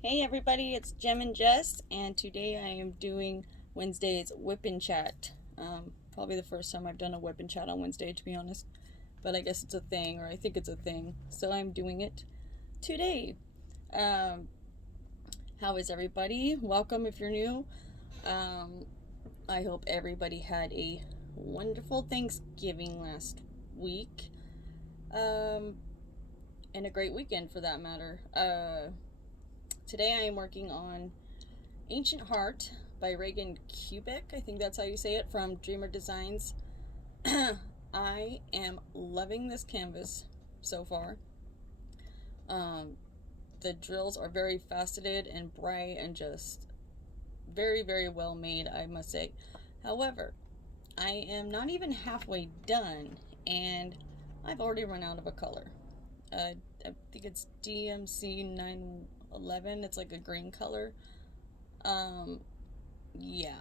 Hey everybody, it's Jem and Jess, and today I am doing Wednesday's Wip N Chat. Probably the first time I've done a Wip N Chat on Wednesday, to be honest, but I guess it's a thing, or I think it's a thing, so I'm doing it today. Um, how is everybody? Welcome if you're new. Um, I hope everybody had a wonderful Thanksgiving last week, um, and a great weekend for that matter. Today I am working on Ancient Heart by Regan Kubecek. I think that's how you say it, from Dreamer Designs. I am loving this canvas so far. The drills are very faceted and bright and just very, very well made, I must say. However, I am not even halfway done and I've already run out of a color. I think it's DMC 911. It's like a green color. Um, yeah,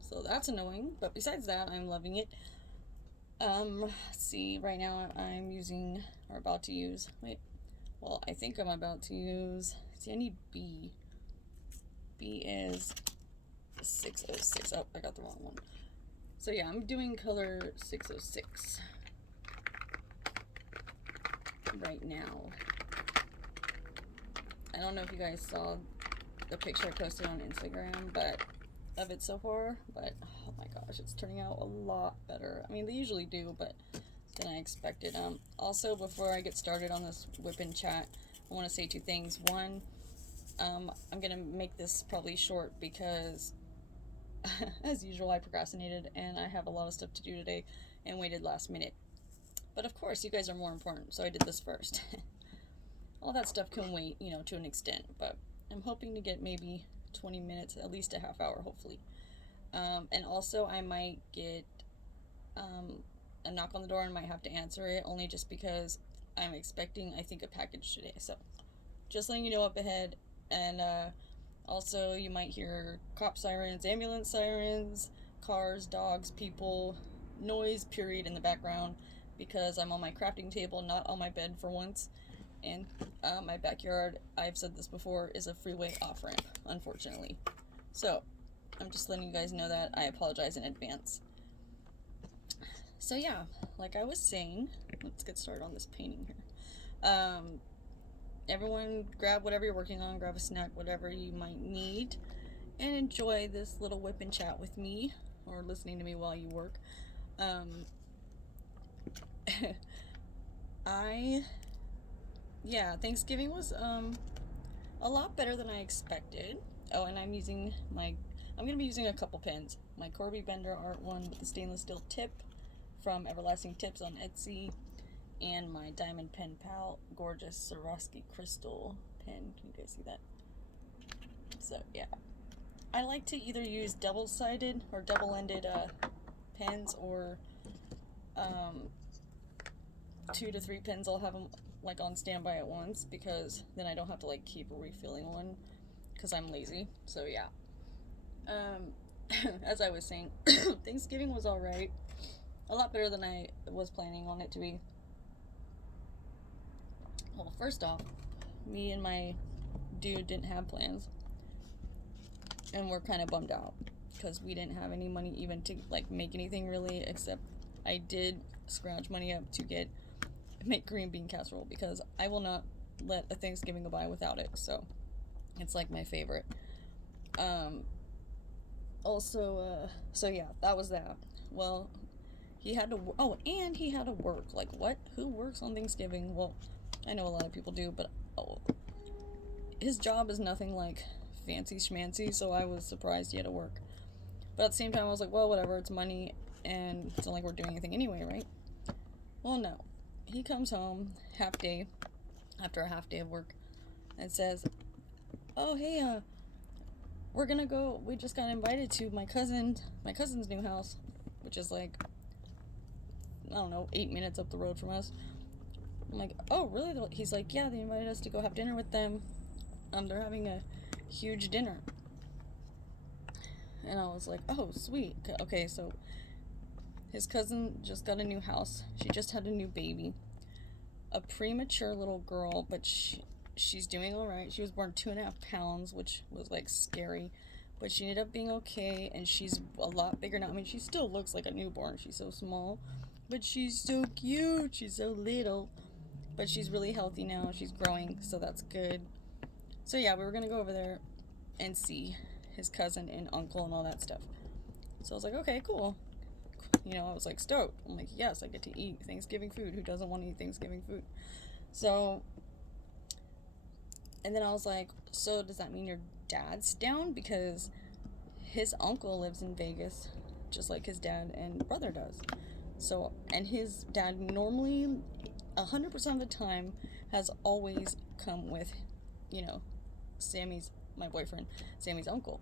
so that's annoying, but besides that, I'm loving it. Let's see, right now I'm using, or about to use, I think I'm about to use, see, I need B. B is 606. Oh, I got the wrong one. So yeah, I'm doing color 606 right now. I don't know if you guys saw the picture I posted on Instagram, but of it so far, but oh my gosh, it's turning out a lot better. I mean, they usually do, but than I expected. Also, before I get started on this Wip N Chat, I want to say two things. One, I'm gonna make this probably short because as usual I procrastinated and I have a lot of stuff to do today and waited last minute, but of course you guys are more important, so I did this first. All that stuff can wait, to an extent, but I'm hoping to get maybe 20 minutes, at least a half hour, hopefully. And also, I might get a knock on the door and might have to answer it, only just because I'm expecting, I think, a package today. So, just letting you know up ahead. And also, you might hear cop sirens, ambulance sirens, cars, dogs, people, noise, period, in the background, because I'm on my crafting table, not on my bed for once. And my backyard, I've said this before, is a freeway off-ramp, unfortunately. So, I'm just letting you guys know that. I apologize in advance. So yeah, like I was saying, let's get started on this painting here. Everyone grab whatever you're working on, grab a snack, whatever you might need, and enjoy this little Wip N Chat with me, or listening to me while you work. Thanksgiving was a lot better than I expected. Oh, and I'm gonna be using a couple pens. My Corby Bender art one with the stainless steel tip from Everlasting Tips on Etsy, and my Diamond Pen Pal gorgeous Swarovski crystal pen. Can you guys see that? So yeah, I like to either use double-sided or double-ended pens, or 2 to 3 pens. I'll have them like on standby at once, because then I don't have to like keep refilling one, because I'm lazy. So yeah. As I was saying, Thanksgiving was alright. A lot better than I was planning on it to be. Well, first off, me and my dude didn't have plans, and we're kind of bummed out because we didn't have any money even to like make anything really, except I did scrounge money up to make green bean casserole, because I will not let a Thanksgiving go by without it. So it's like my favorite. So yeah, that was that. Well, he had to. Oh, and he had to work. Like, what? Who works on Thanksgiving? Well, I know a lot of people do, but his job is nothing like fancy schmancy, so I was surprised he had to work. But at the same time, I was like, well, whatever, it's money, and it's not like we're doing anything anyway, right? Well, no. He comes home after a half day of work, and says, oh, hey, we're gonna go, we just got invited to my cousin's new house, which is like, I don't know, 8 minutes up the road from us. I'm like, oh, really? He's like, yeah, they invited us to go have dinner with them. They're having a huge dinner. And I was like, oh, sweet. Okay, so his cousin just got a new house. She just had a new baby. A premature little girl, but she's doing all right. She was born 2.5 pounds, which was like scary, but she ended up being okay, and she's a lot bigger now. I mean, she still looks like a newborn. She's so small, but she's so cute. She's so little, but she's really healthy now. She's growing, so that's good. So yeah, we were gonna go over there and see his cousin and uncle and all that stuff. So I was like, okay, cool. You know, I was like stoked. I'm like, yes, I get to eat Thanksgiving food. Who doesn't want to eat Thanksgiving food? So, and then I was like, so does that mean your dad's down? Because his uncle lives in Vegas, just like his dad and brother does. So, and his dad normally, 100% of the time, has always come with, you know, my boyfriend, Sammy's uncle.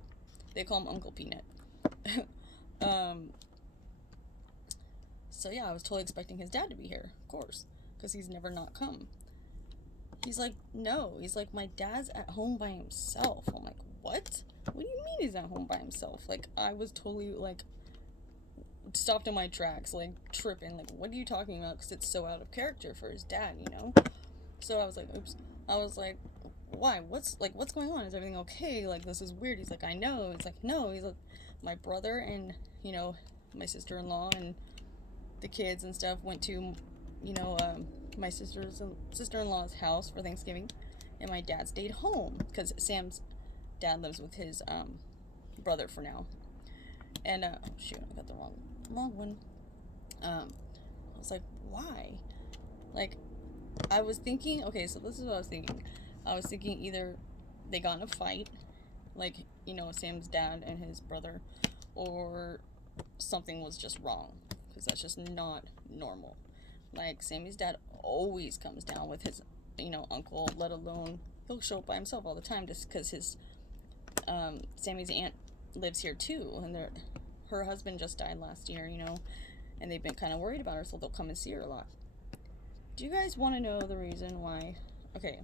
They call him Uncle Peanut. So yeah, I was totally expecting his dad to be here, of course, because he's never not come. He's like, no. He's like, my dad's at home by himself. I'm like, what? What do you mean he's at home by himself? Like, I was totally, like, stopped in my tracks, like, tripping. Like, what are you talking about? Because it's so out of character for his dad, you know? So I was like, oops. I was like, why? What's going on? Is everything okay? Like, this is weird. He's like, I know. He's like, no. He's like, my brother and, you know, my sister-in-law and the kids and stuff went to, you know, my sister-in-law's house for Thanksgiving, and my dad stayed home because Sam's dad lives with his brother for now. And oh shoot, I got the wrong one. I was like, why? Like, I was thinking, okay, so this is what I was thinking. I was thinking either they got in a fight, like, you know, Sam's dad and his brother, or something was just wrong, because that's just not normal. Like, Sammy's dad always comes down with his, you know, uncle, let alone, he'll show up by himself all the time just because his, Sammy's aunt lives here too, and her husband just died last year, you know, and they've been kind of worried about her, so they'll come and see her a lot. Do you guys want to know the reason why? Okay,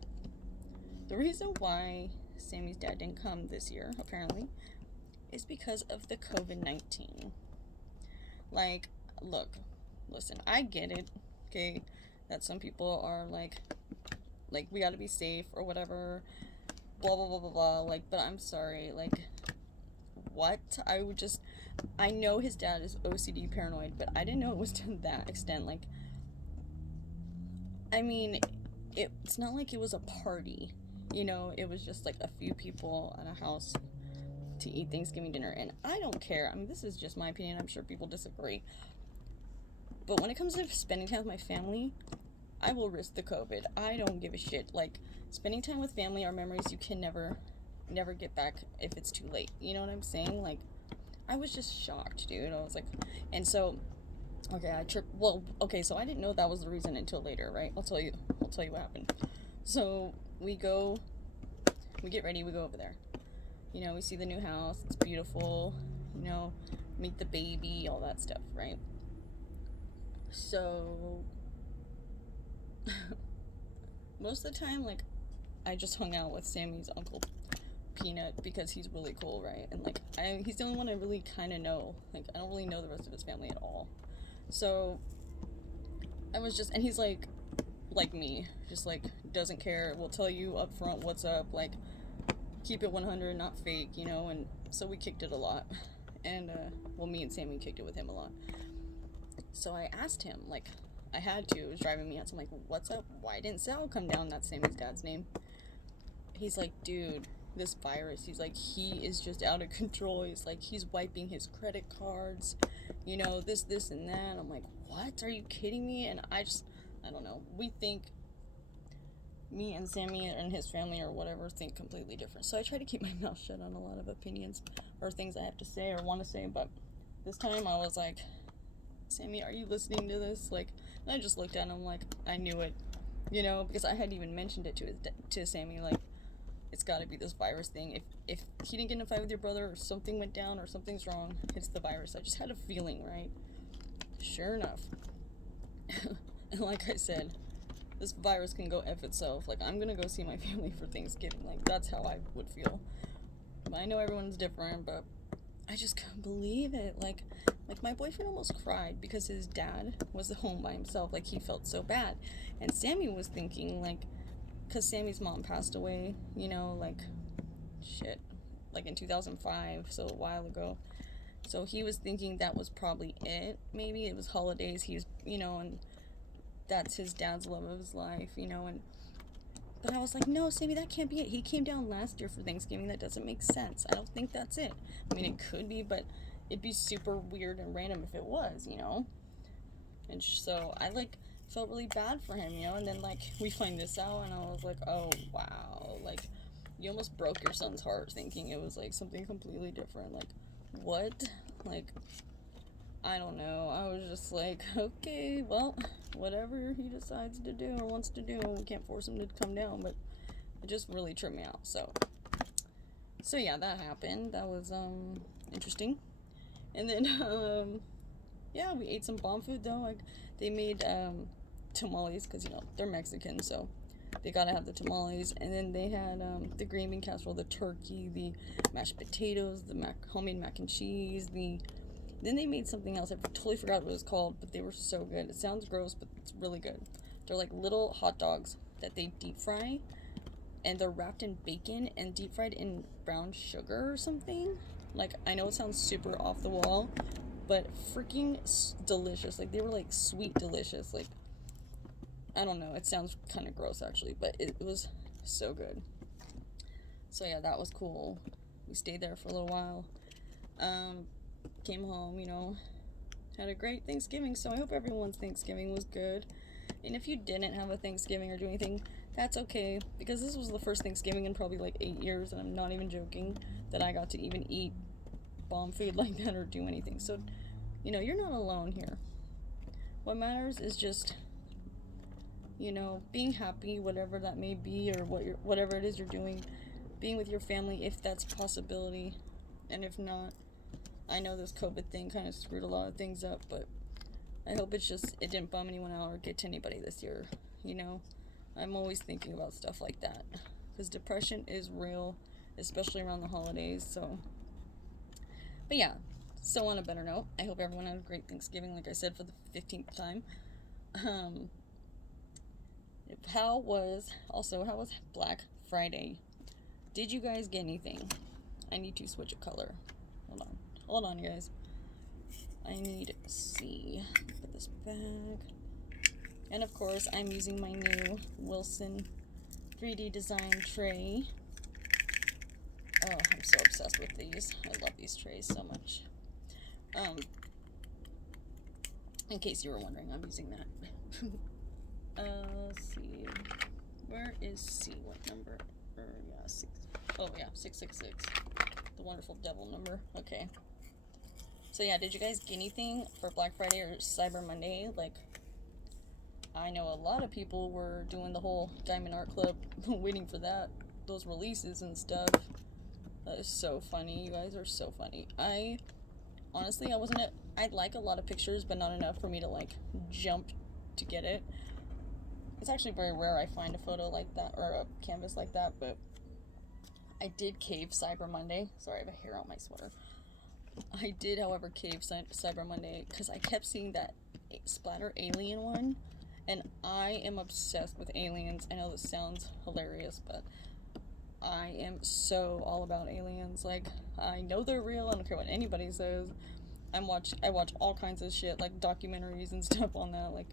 the reason why Sammy's dad didn't come this year, apparently, is because of the COVID-19. Like, look, listen, I get it, okay, that some people are like, we gotta be safe or whatever, blah, blah, blah, blah, blah, like, but I'm sorry, like, what? I know his dad is OCD paranoid, but I didn't know it was to that extent. Like, I mean, it's not like it was a party, you know, it was just like a few people at a house to eat Thanksgiving dinner, and I don't care. I mean, this is just my opinion. I'm sure people disagree. But when it comes to spending time with my family, I will risk the COVID. I don't give a shit. Like, spending time with family are memories you can never get back if it's too late. You know what I'm saying? Like, I was just shocked, dude. I was like, and so, okay, so I didn't know that was the reason until later, right? I'll tell you what happened. So, we get ready, we go over there. You know, we see the new house, it's beautiful, you know, meet the baby, all that stuff, right? So, most of the time, like, I just hung out with Sammy's Uncle Peanut because he's really cool, right? And, like, he's the only one I really kind of know. Like, I don't really know the rest of his family at all. So, I was just, and he's like me, just, like, doesn't care, will tell you up front what's up, like, keep it 100, not fake, you know, and so we kicked it a lot. And, me and Sammy kicked it with him a lot. So I asked him, like, I had to, it was driving me nuts. I'm like, what's up? Why didn't Sal come down? That's Sammy's dad's name. He's like, dude, this virus, he's like, he is just out of control. He's like, he's wiping his credit cards, you know, this, and that. I'm like, what? Are you kidding me? And I don't know. We think, me and Sammy and his family or whatever think completely different. So I try to keep my mouth shut on a lot of opinions or things I have to say or want to say. But this time I was like, Sammy, are you listening to this? Like, and I just looked at him like I knew it, you know, because I had even mentioned it to Sammy, like, it's got to be this virus thing. If he didn't get in a fight with your brother or something went down or something's wrong, it's the virus. I just had a feeling, right? Sure enough. And like I said, this virus can go F itself. Like, I'm gonna go see my family for Thanksgiving. Like, that's how I would feel. I know everyone's different, but I just couldn't believe it. Like my boyfriend almost cried because his dad was at home by himself. Like, he felt so bad. And Sammy was thinking, like, because Sammy's mom passed away, you know, like, shit, like in 2005, so a while ago. So he was thinking that was probably it. Maybe it was holidays. He was, you know, and that's his dad's love of his life, you know. And but I was like, no, Sammy, that can't be it. He came down last year for Thanksgiving. That doesn't make sense. I don't think that's it. I mean, it could be, but it'd be super weird and random if it was, you know. And so I like felt really bad for him, you know. And then like we find this out, and I was like, oh wow, like you almost broke your son's heart thinking it was like something completely different. Like what? Like I don't know. I was just like, okay, well, whatever he decides to do or wants to do, we can't force him to come down, but it just really tripped me out. So yeah, that happened. That was interesting. And then yeah, we ate some bomb food though. Like they made tamales because you know they're Mexican, so they gotta have the tamales. And then they had the green bean casserole, the turkey, the mashed potatoes, the homemade mac and cheese. Then they made something else. I totally forgot what it was called, but they were so good. It sounds gross, but it's really good. They're like little hot dogs that they deep fry, and they're wrapped in bacon and deep fried in brown sugar or something. Like I know it sounds super off the wall, but freaking delicious. Like they were like sweet delicious. Like I don't know, it sounds kind of gross actually, but it was so good. So yeah, that was cool. We stayed there for a little while. Came home, you know, had a great Thanksgiving. So I hope everyone's Thanksgiving was good. And if you didn't have a Thanksgiving or do anything, that's okay, because this was the first Thanksgiving in probably like 8 years, and I'm not even joking, that I got to even eat bomb food like that or do anything. So, you know, you're not alone here. What matters is just, you know, being happy, whatever that may be, or whatever it is you're doing, being with your family if that's a possibility, and if not, I know this COVID thing kind of screwed a lot of things up, but I hope it didn't bum anyone out or get to anybody this year, you know. I'm always thinking about stuff like that, because depression is real, especially around the holidays. So, but yeah, so on a better note, I hope everyone had a great Thanksgiving, like I said, for the 15th time. How was Black Friday? Did you guys get anything? I need to switch a color. Hold on, you guys. I need to see. Put this back. And of course, I'm using my new Wilson 3D design tray. Oh, I'm so obsessed with these. I love these trays so much. In case you were wondering, I'm using that. Let's see. Where is C? What number? Yeah, 6. Oh, yeah, 666. The wonderful devil number. Okay. So yeah, did you guys get anything for Black Friday or Cyber Monday? Like, I know a lot of people were doing the whole Diamond Art Club, waiting for those releases and stuff. That is so funny. You guys are so funny. Honestly, I'd like a lot of pictures, but not enough for me to like jump to get it. It's actually very rare I find a photo like that or a canvas like that, but I did cave Cyber Monday. Sorry, I have a hair on my sweater. I did, however, cave Cyber Monday because I kept seeing that splatter alien one, and I am obsessed with aliens. I know this sounds hilarious, but I am so all about aliens. Like, I know they're real. I don't care what anybody says. I watch all kinds of shit, like documentaries and stuff on that. Like,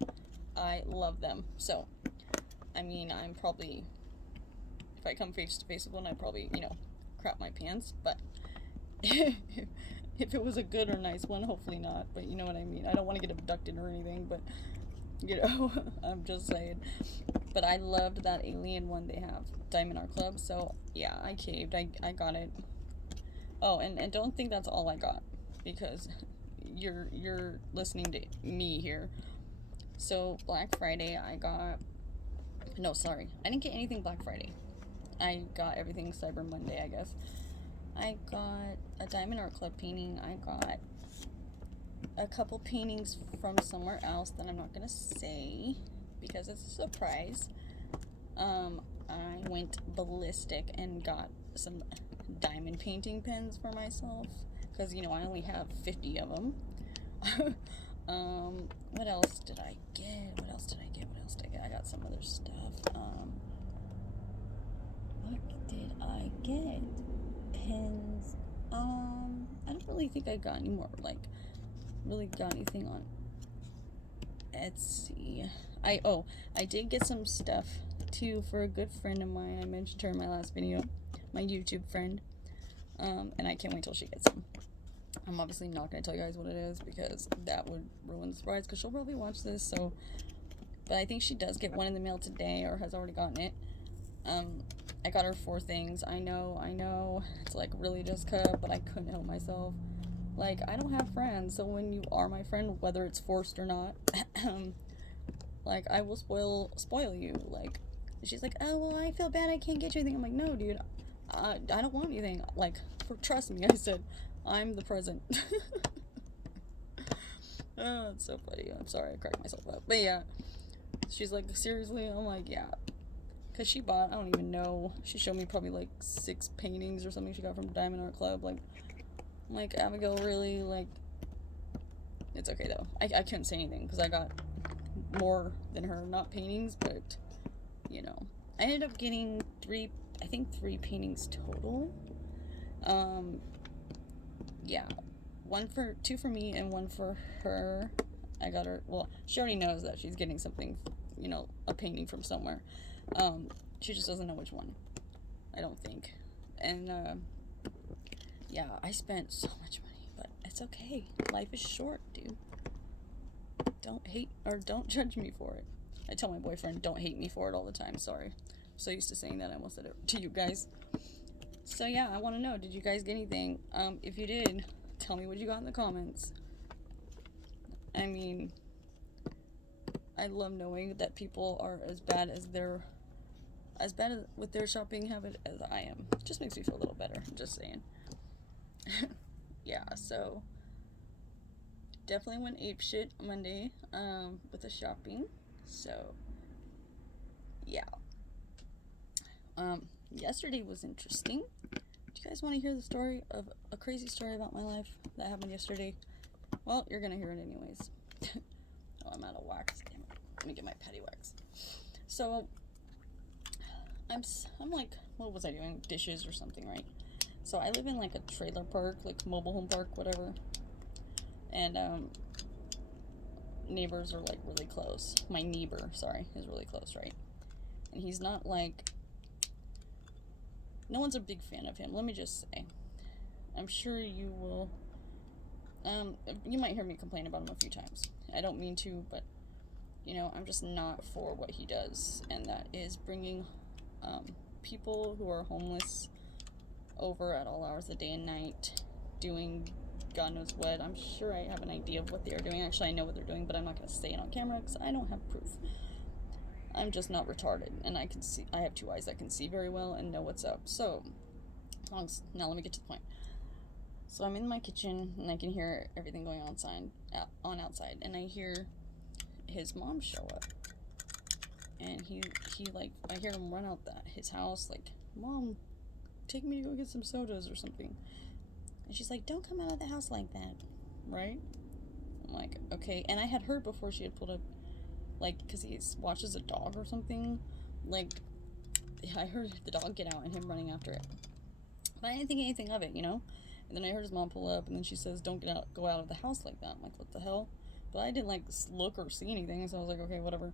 I love them. So, I mean, I'm probably, if I come face to face with one, I'd probably, you know, crap my pants. But if it was a good or nice one, hopefully not. But you know what I mean. I don't want to get abducted or anything, but, you know, I'm just saying. But I loved that alien one they have, Diamond Art Club. So, yeah, I caved. I got it. Oh, and don't think that's all I got, because you're listening to me here. So, Black Friday, I didn't get anything Black Friday. I got everything Cyber Monday, I guess. I got a Diamond Art Club painting. I got a couple paintings from somewhere else that I'm not gonna say because it's a surprise. I went ballistic and got some diamond painting pens for myself because, you know, I only have 50 of them. What else did I get? I got some other stuff. What did I get? Pins. I don't really think I got any more, like, really got anything on Etsy. I did get some stuff, too, for a good friend of mine. I mentioned her in my last video. My YouTube friend. And I can't wait till she gets them. I'm obviously not going to tell you guys what it is, because that would ruin the surprise, because she'll probably watch this, so... But I think she does get one in the mail today, or has already gotten it. I got her 4 things. I know, it's like really just cut, but I couldn't help myself. Like, I don't have friends, so when you are my friend, whether it's forced or not, like, I will spoil you. Like, she's like, oh, well, I feel bad I can't get you anything. I'm like, no, dude, I don't want anything. Like, trust me, I said, I'm the present. Oh, it's so funny. I'm sorry, I cracked myself up. But yeah, she's like, seriously? I'm like, yeah. Because she bought, I don't even know, she showed me probably like 6 paintings or something she got from Diamond Art Club. Like, I'm like, Abigail, really? Like, it's okay though. I couldn't say anything because I got more than her, not paintings, but, you know. I ended up getting 3 paintings total. Yeah. 2 for me and 1 for her. I got her, well, she already knows that she's getting something, you know, a painting from somewhere. She just doesn't know which one, I don't think. And, yeah, I spent so much money, but it's okay. Life is short, dude. Don't hate, or don't judge me for it. I tell my boyfriend, don't hate me for it all the time, sorry. I'm so used to saying that, I almost said it to you guys. So yeah, I want to know, did you guys get anything? If you did, tell me what you got in the comments. I mean, I love knowing that people are as bad with their shopping habit as I am. It just makes me feel a little better, I'm just saying. Yeah, so definitely went apeshit Monday with the shopping. So yeah. Yesterday was interesting. Do you guys want to hear the story of a crazy story about my life that happened yesterday? Well, you're gonna hear it anyways. Oh, I'm out of wax. Damn it. Let me get my petty wax. So I'm like, what was I doing? Dishes or something, right? So I live in like a trailer park, like mobile home park, whatever. And neighbors are like really close. My neighbor, sorry, is really close, right? And he's not like, no one's a big fan of him, let me just say. I'm sure you will, you might hear me complain about him a few times. I don't mean to, but, you know, I'm just not for what he does, and that is bringing people who are homeless over at all hours of the day and night, doing God knows what. I'm sure I have an idea of what they are doing. Actually, I know what they're doing, but I'm not going to say it on camera because I don't have proof. I'm just not retarded, and I can see. I have 2 eyes that can see very well and know what's up. So, now let me get to the point. So I'm in my kitchen, and I can hear everything going on outside, and I hear his mom show up, and he like, I hear him run out his house, like, Mom, take me to go get some sodas or something. And she's like, don't come out of the house like that, right? I'm like, okay. And I had heard before she had pulled up, like, because he watches a dog or something. Like, I heard the dog get out and him running after it. But I didn't think anything of it, you know? And then I heard his mom pull up, and then she says, don't go out of the house like that. I'm like, what the hell? But I didn't, like, look or see anything, so I was like, okay, whatever.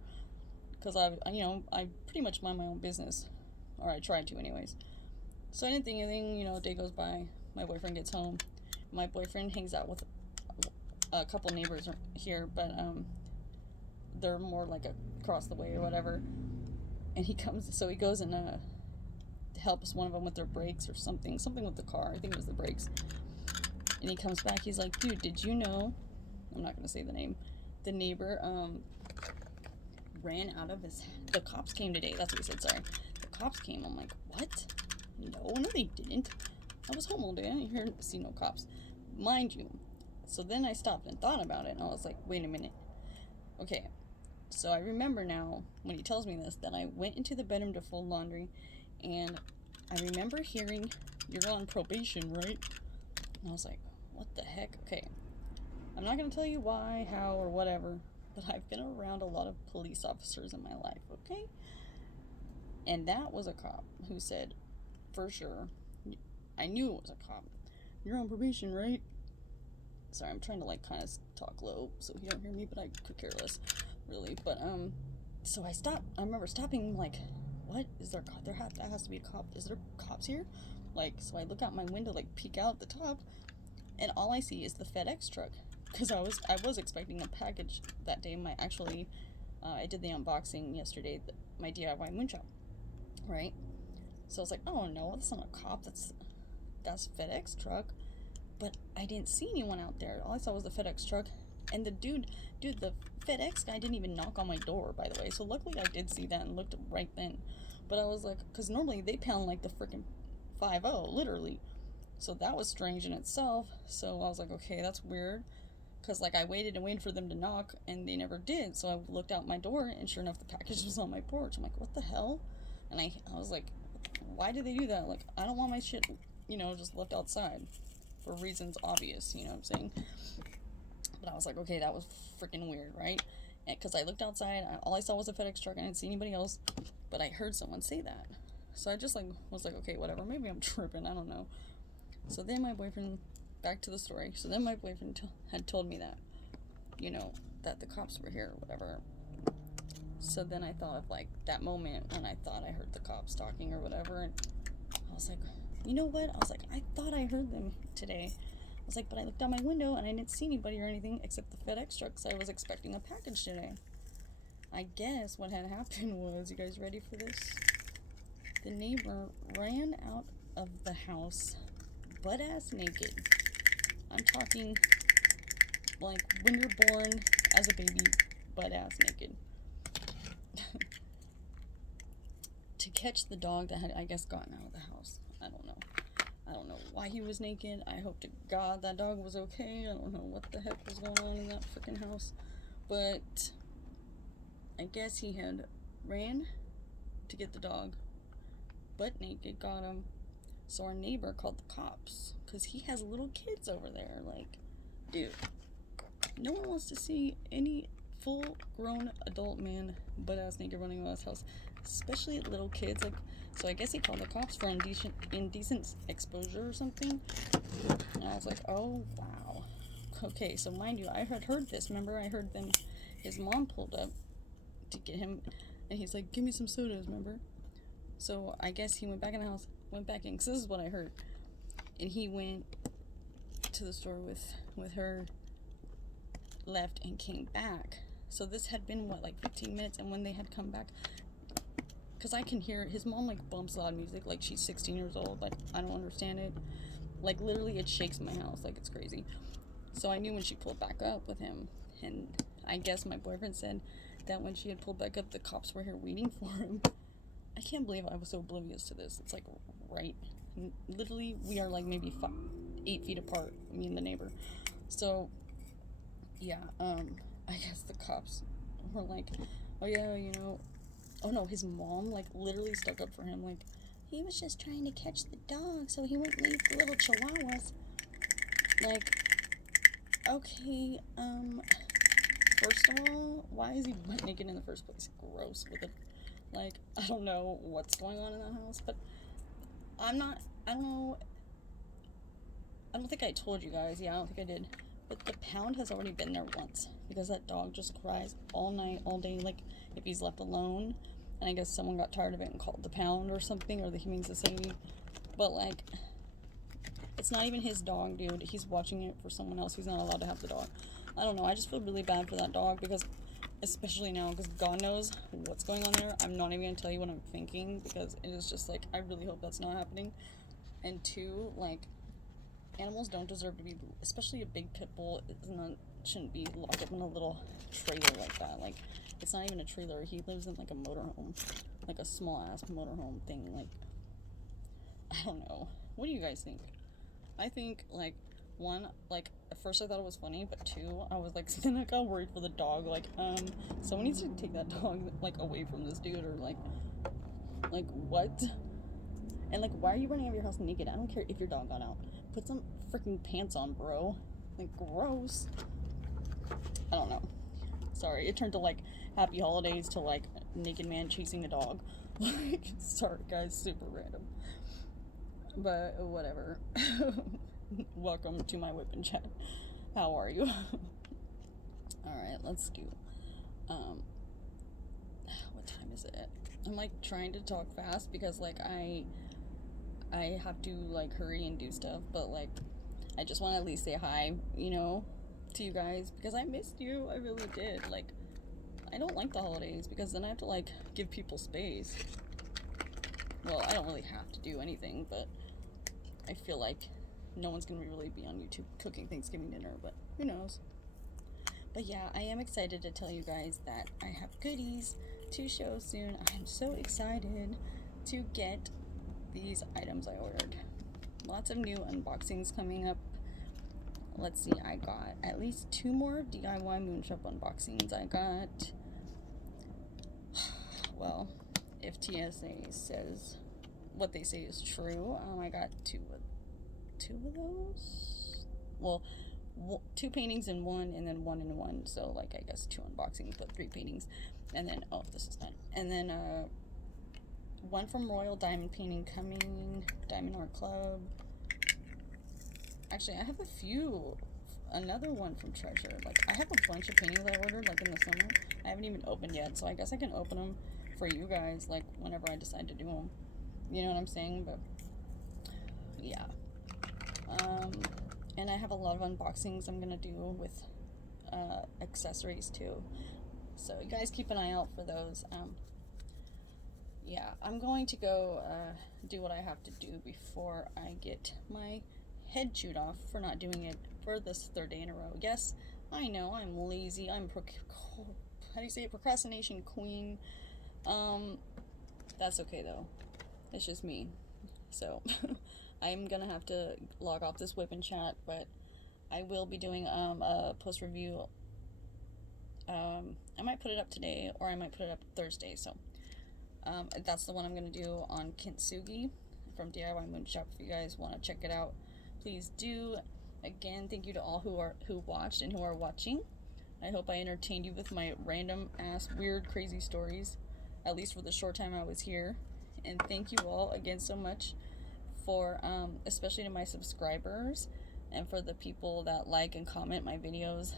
Because I pretty much mind my own business. Or I tried to anyways. So I didn't think anything, you know, a day goes by. My boyfriend gets home. My boyfriend hangs out with a couple neighbors here, but they're more like across the way or whatever. And he goes and helps one of them with their brakes or something with the car. I think it was the brakes. And he comes back. He's like, dude, did you know? I'm not gonna say the name. The neighbor ran out of the cops came today. That's what he said. Sorry, the cops came. I'm like, what? No, they didn't. I was home all day. I didn't see no cops, mind you. So then I stopped and thought about it, and I was like, wait a minute. Okay, so I remember now, when he tells me this, that I went into the bedroom to fold laundry, and I remember hearing, you're on probation, right? And I was like, what the heck? Okay, I'm not going to tell you why, how, or whatever, but I've been around a lot of police officers in my life, okay? And that was a cop who said, for sure. I knew it was a cop. You're on probation, right? Sorry, I'm trying to like kind of talk low so he don't hear me, but I could care less, really. But so I stopped. I remember stopping. Like, what is there? There has to be a cop. Is there cops here? Like, so I look out my window, like peek out the top, and all I see is the FedEx truck. Because I was expecting a package that day. I did the unboxing yesterday. My DIY moonshop, right? So I was like, oh no, that's not a cop. That's FedEx truck. But I didn't see anyone out there. All I saw was the FedEx truck, and the dude, the FedEx guy didn't even knock on my door, by the way. So luckily I did see that and looked right then. But I was like, because normally they pound like the freaking 5-0, literally. So that was strange in itself. So I was like, okay, that's weird. Because, like, I waited and waited for them to knock, and they never did. So I looked out my door, and sure enough, the package was on my porch. I'm like, what the hell? And I was like, why did they do that? Like, I don't want my shit, just left outside. For reasons obvious, you know what I'm saying? But I was like, okay, that was freaking weird, right? Because I looked outside, all I saw was a FedEx truck, and I didn't see anybody else. But I heard someone say that. So I just, was like, okay, whatever. Maybe I'm tripping. I don't know. So then my boyfriend... Back to the story. So then my boyfriend had told me that, that the cops were here or whatever. So then I thought of, that moment when I thought I heard the cops talking or whatever. And I was like, you know what? I was like, I thought I heard them today. I was like, but I looked out my window and I didn't see anybody or anything except the FedEx truck, so I was expecting a package today. I guess what had happened was, you guys ready for this? The neighbor ran out of the house butt-ass naked. I'm talking, when you're born as a baby, butt-ass naked. To catch the dog that had, I guess, gotten out of the house. I don't know. I don't know why he was naked. I hope to God that dog was okay. I don't know what the heck was going on in that freaking house. But I guess he had ran to get the dog. Butt naked, got him. So our neighbor called the cops. Because he has little kids over there. Dude, no one wants to see any full-grown adult man butt-ass naked running around his house. Especially little kids. So I guess he called the cops for indecent exposure or something. And I was like, oh, wow. Okay, so mind you, I had heard this. Remember, I heard his mom pulled up to get him. And he's like, give me some sodas, remember? So I guess he went back in the house. Went back in, because this is what I heard. And he went to the store with her, left, and came back. So this had been, 15 minutes, and when they had come back, because I can hear his mom, bumps loud music, she's 16 years old, I don't understand it. Literally, it shakes my house, it's crazy. So I knew when she pulled back up with him, and I guess my boyfriend said that when she had pulled back up, the cops were here waiting for him. I can't believe I was so oblivious to this. It's right. Literally, we are maybe 8 feet apart, me and the neighbor. So, yeah, I guess the cops were like, oh yeah, oh no, his mom, literally stuck up for him, he was just trying to catch the dog so he wouldn't leave the little chihuahuas. Okay, first of all, why is he butt naked in the first place? Gross with it. I don't know what's going on in that house, but I don't think I told you guys. Yeah, I don't think I did. But the pound has already been there once, because that dog just cries all night, all day, if he's left alone. And I guess someone got tired of it and called the pound or something, or the Humane Society. But, it's not even his dog, dude. He's watching it for someone else. He's not allowed to have the dog. I don't know. I just feel really bad for that dog, because... especially now, because God knows what's going on there. I'm not even going to tell you what I'm thinking, because it is just, I really hope that's not happening. And two, animals don't deserve to be, especially a big pit bull, shouldn't be locked up in a little trailer like that. It's not even a trailer. He lives in, a motorhome, a small-ass motorhome thing. I don't know. What do you guys think? I think, one, at first I thought it was funny, but two, I was then I got worried for the dog. Someone needs to take that dog, away from this dude, or what? And why are you running out of your house naked? I don't care if your dog got out. Put some freaking pants on, bro. Gross. I don't know. Sorry, it turned to happy holidays to naked man chasing a dog. Sorry guys, super random. But whatever. Welcome to my Wip N Chat. How are you? Alright, let's do what time is it? I'm like trying to talk fast because like I have to like hurry and do stuff, but like I just want to at least say hi, to you guys because I missed you. I really did. Like I don't like the holidays because then I have to like give people space. Well, I don't really have to do anything, but I feel like no one's gonna really be on YouTube cooking Thanksgiving dinner, but who knows. But yeah, I am excited to tell you guys that I have goodies to show soon. I am so excited to get these items I ordered. Lots of new unboxings coming up. Let's see, I got at least 2 more DIY Moonshop unboxings. I got, well, if TSA says what they say is true, I got two of those. Well, 2 paintings in one, and then 1 in 1. So like I guess 2 unboxings, but 3 paintings. And then this is done. And then 1 from Royal Diamond Painting coming, Diamond Art Club. Actually, I have a few. Another one from Treasure. Like I have a bunch of paintings I ordered like in the summer. I haven't even opened yet, so I guess I can open them for you guys like whenever I decide to do them. You know what I'm saying? But yeah. And I have a lot of unboxings I'm gonna do with accessories too. So you guys keep an eye out for those. Yeah, I'm going to go do what I have to do before I get my head chewed off for not doing it for this 3rd day in a row. Yes, I know, I'm lazy. I'm how do you say it? Procrastination queen. That's okay though. It's just me. So I'm gonna have to log off this Wip N Chat, but I will be doing a post review. I might put it up today, or I might put it up Thursday. So that's the one I'm gonna do on Kintsugi from DIY Moonshop. If you guys want to check it out, please do. Again, thank you to all who watched and who are watching. I hope I entertained you with my random ass weird crazy stories, at least for the short time I was here. And thank you all again so much for especially to my subscribers and for the people that like and comment my videos.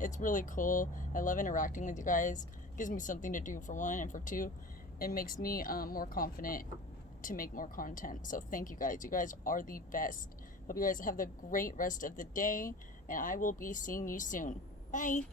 It's really cool. I love interacting with you guys. It gives me something to do for 1, and for 2, it makes me more confident to make more content. So thank you guys. You guys are the best. Hope you guys have the great rest of the day, and I will be seeing you soon. Bye.